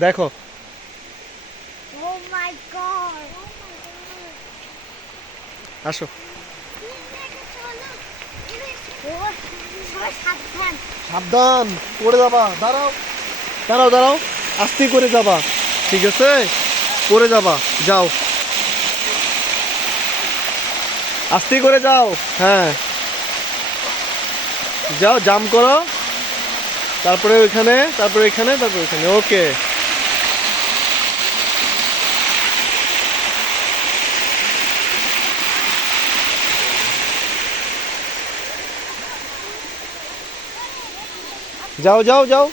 দেখো Oh my God! আসো সাবধান। সাবধান পড়ে যাবা দাঁড়াও দাঁড়াও দাঁড়াও আস্তে করে যাবা ঠিক আছে পড়ে যাবা যাও আস্তে করে যাও হ্যাঁ যাও জাম্প করো তারপরে ওইখানে তারপরে এখানে তারপরে ওইখানে ওকে যাও যাও যাও